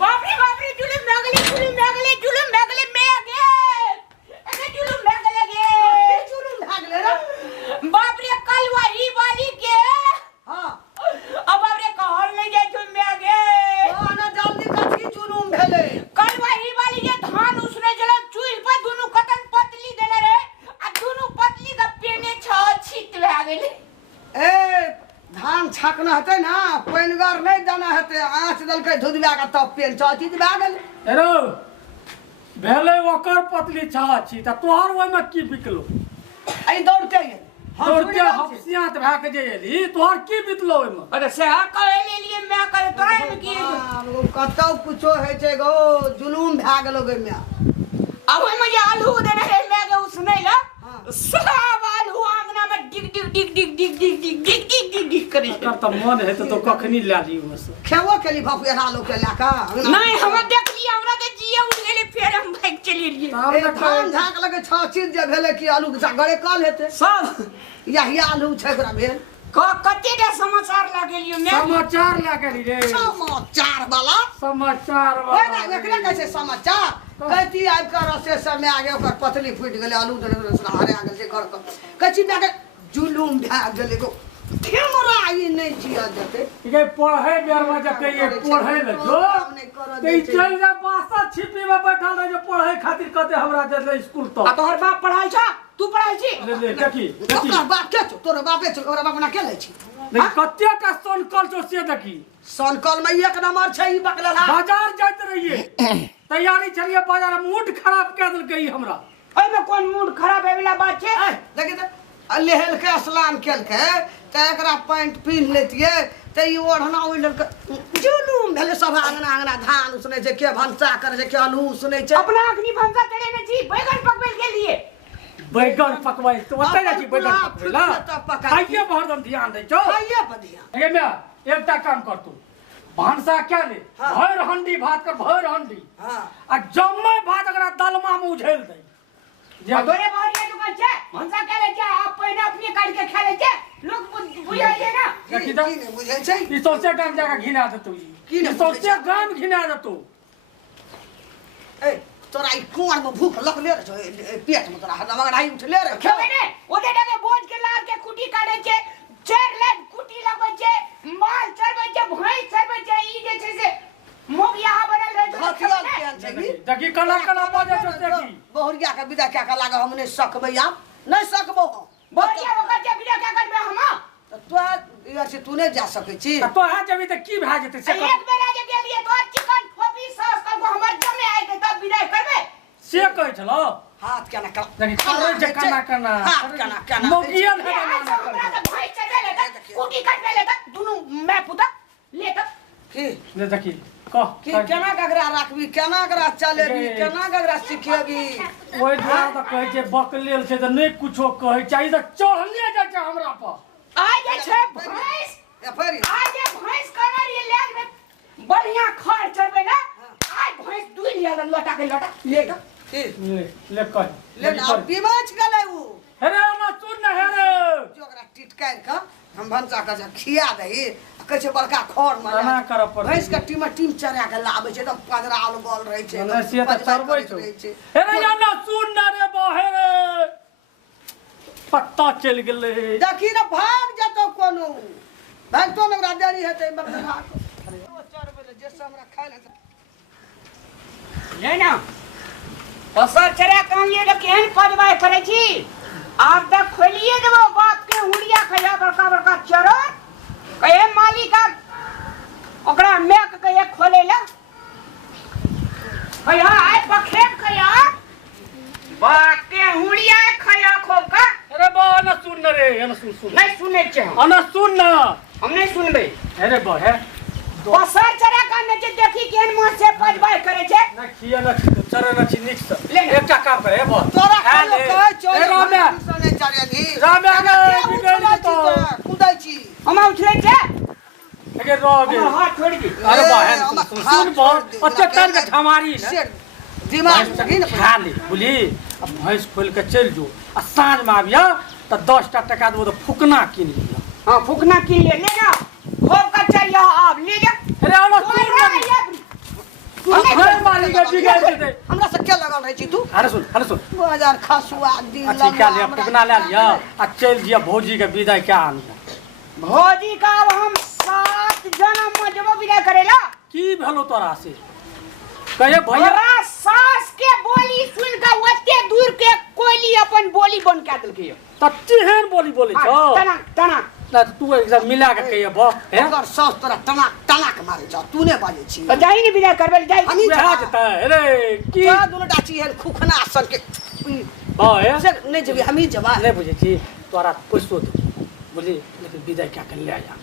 बाप रे जुलूम लागले जुलूम लागले मैं गे अरे जुलूम लागले गे जुलूम लागले रे बाप रे कल वही वाली के हां अब बाप रे कहल नहीं जाय तुम मैं गे ना जल्दी कथी जुलूम भेले कल वही वाली के धान उसने जला चूल पर दोनों कतन पतली देले रे आ दोनों पतली का पेने छ छित भ गेले ए धान छाकना हते ना पैनगर नहीं देना हते आँच दल के धुदबा का तब पेन चौची भा गेल हेरो भेले ओकर पतली छी त तोहर ओइ में की बिकलो आई दौड़ते ये दौड़ते हफसियात भा के जे एली तोहर की बितलो ओइ में अरे से हा कहे ले लिए मैं करे तोरा में की कतौ कुछो है छे गो जुलूम भा गेलो गे में अब ओइ में जे आलू देने रे मैं के उसने ला सब आलू आंगना में डिग डिग डिग डिग डिग डिग डिग डिग डिग डिग डिग करे कर त मन है तो कखनी ले ली ओइ से खेवो केली बापू एना लोग के लाका नहीं हम देख लिया हमरा के जिए उठ गेले फेर हम भाग चली लिए धान झाक लगे छ चीज जे भेले कि आलू के गड़े कल हेते सब यही आलू छै ओकरा भेल कते रे समाचार लागेलियो मैं समाचार ला गेली रे समाचार वाला समाचार ओए ना वाला एकरा कैसे समाचार कहती आब कर रसे समय आगे ओकर पतली फूट गेले आलू दले हरे आ गेल जे घर क कची ना के जुलूम भा गेले गो हमरा ई नहीं जिया देते के पढ़े बेरवा जते ये पढ़े ल जो ते चल जा पासा छिपी में बैठल रह जो पढ़े खातिर कहते हमरा जे स्कूल तो आ तोहर बाप पढ़ाई छ तू पढ़ाई छी ले ले देखी ओकर बाप के छ तोर बापे छ ओकरा बाप ना के ले छी देखी कते का सोनकल जो से देखी सोनकल में एक नंबर छै ई बकलला बाजार जात रहिए तैयारी चलिए बाजार मूड खराब कर दिल गई हमरा ओइ में कोन मूड खराब है वाला बात छै देखी त लेहल के स्नान केल के त एकरा पैंट पहन लेतिए त ई ओढ़ना ओइ लड़का जुलूम भेले सब आंगना आंगना धान उसने जे के भंसा करे जे के आलू उसने छै अपना अग्नि भंसा चढ़े ने छी बैगन पकबे के लिए बैगन पकवाई तो ओते जा छी बैगन पकवेला खाइए भरदम ध्यान दे छो खाइए बदिया ए मैं एकटा काम कर तू भानसा क्या ले भर हंडी भात कर भर हंडी हां आ जम्मे भात अगर दलमा में उझेल दे तोरे बारी तो कह छै भंसा के ले जा आप पहले अपने काट के खा ले छै लोग बुझाइए ना देखी त की नहीं बुझै छै ई सोचे टाइम जाके घिना देतौ की ई नहीं सोचे गाम घिना देतौ ए तोरा ई कुआर में भूख लगले रे पेट में तोरा मगराई उठले रे खेबे ने ओते डगे बोझ के लार के कुटी काटे छै चार लाख कुटी लगै छै माल चरबै छै भैंस चरबै छै ई जे छै से मोगिया बनल रहे छै हथियार केहन छै ई देखी कला कला बाजे छौ देखी बहुरिया के विदा क्या का लागे हम नहीं सकबै आप नहीं सकबो बोलिया ओकर के बिना क्या करबे हम तो यार से तू नहीं जा सकै छी तो है जब त की भा जेते से एक बेरा जे गेलिए तो चिकन फोपी सॉस को हमर जमे आइ के तब विदाई करबे से कहै छलो हाथ केना कर देखी करे जे कना कना हाथ केना केना मोगियन है हमरा से भाई चढ़े ले कुटी काटबे ले त दुनु मैं पुता ले त की ले देखी कह की केना गगरा राखबी केना गगरा चलेबी केना गगरा सिखेबी ओइ द्वारा त कहै छै बकलेल छै त नहीं कुछो कहै छै त चढ़ले जाय छै हमरा पर आ जे छै भैंस ए फेरी आ जे भैंस कनर ये लाग में बढ़िया खर चढ़बे ना आ भैंस दुई लिया लटा के लटा ले त की ले कह ले ना बीमाच गेलै उ हेरे ना सुन ना हेरे जोगरा टिटकाय के हम भंसा के खिया दही कहै छै बड़का खर में ना कर पर भैंस के टीम चढ़ा के लाबै छै एकदम पदराल गोल रहै छै ना से त चरबै छौ हेरे या ना सुन ना रे बाहेरे पत्ता चल गेलै देखी ना भाग जतो कोनो भागतो न राजारी हेतै बकरा अरे ओ चरबै जे से हमरा खाय ले ले ना पसर चरा काम ये केहन पदवाय करे छी आप तक खोलिए देबो बाप के हुड़िया खया बड़का बड़का चरो कहे मालिका ओकरा मैक के एक खोले ला भैया आइ पखेब खया बाप के हुड़िया खया खोब का अरे बा ना सुन ना रे ना सुन सुन नहीं सुने छ ना सुन ना हम नहीं सुनबे अरे बा है पसर चरा का नचे देखी केहन मुंह से पदवाय करे छे ना खिया ना चरे ना छी निक से ले एकटा काम करे बा तोरा खा कोनो ले। कहै छौ ए राम्या सने चरेली राम्या के बिगड़ तो कुदै छी हम उठले छे अगे रोगे हमर हाथ छोड़ दी अरे बा है सुन बा अच्छा टाइम के ठमारी ना दिमाग सही न खा ले बोली अब भैंस खोल के चल जो आ साँझ में आबिया त 10 टका देबो त फुकना किन लिया हां फुकना किन ले ले जा खूब का चाहिए अब ले जा अरे आना सुन ना पानी के बिगाड़ देते हमरा से क्या लगल रही छी तू अरे सुन बाजार खसुआ दिन अच्छी क्या लिया टुकना ले लिया आ चल दिया भौजी के विदाई क्या आन भौजी का अब हम 7 जन्म में जब विदा करेला की भेलो तोरा से कहे भैया तोरा सास के बोली सुन के ओते दूर के कोयली अपन बोली बन के देलकै तत्ती हेन बोली बोले छो तना ना तू एकदम मिला के कहिए बो हैं अगर सास तोरा टनाक टनाक मारे जा तूने बाजे छी तो जाई नहीं विदा करबे जाई हमी आ जता अरे की क्या दोनों डाची है खुखना असल के बा है से नहीं जबी हमी जबा नहीं बुझे छी तोरा पैसो दे बोली लेकिन विदाई क्या कर ले आया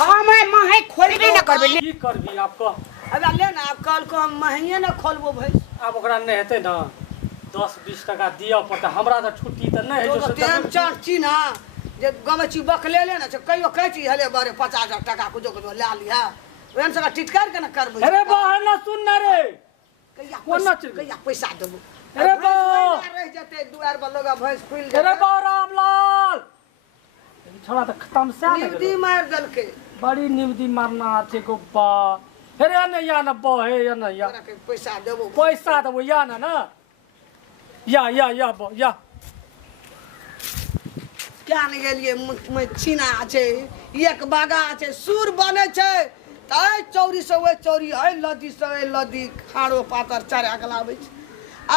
हां मैं महे खोलबे न करबे की करबी आपको अब ले ना कल को हम महीने न खोलबो भाई अब ओकरा नहीं हेते ना 10-20 टका दिया पड़ता हमरा तो छुट्टी तो नहीं है तो टाइम चाची ना जे गमची बक ले ना से कहियो कहै छी हले बारे 50,000 टका कुछ ला लिया ओहन से टिटकार के न करबो अरे बा ना सुन ना रे कहिया कोन ना चीज? कहिया पैसा देबो अरे बा रह जते दुआर पर लोग भैंस खुल अरे बा रामलाल छोड़ा तो खत्म से निवदी मार दलके बड़ी निवदी मारना थे को बा अरे न या न बा हे या न या तोरा के पैसा देबो पैसा तो वो या ना या बा या क्या नहीं गेलिए मैं छीना छै एक बागा छै सुर बने छै तै चौरी से वे चौरी है लदी से वे लदी खाड़ो पातर चढ़ा के लाबै छै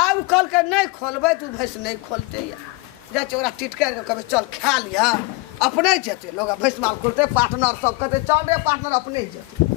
आब कल के नहीं खोलबै तू भैंस नहीं खोलते या जा ओकरा टिटकार के कहबै चल खा लिया अपने जेते लोग भैंस माल खोलते पार्टनर सब कहते चल रे पार्टनर अपने जेते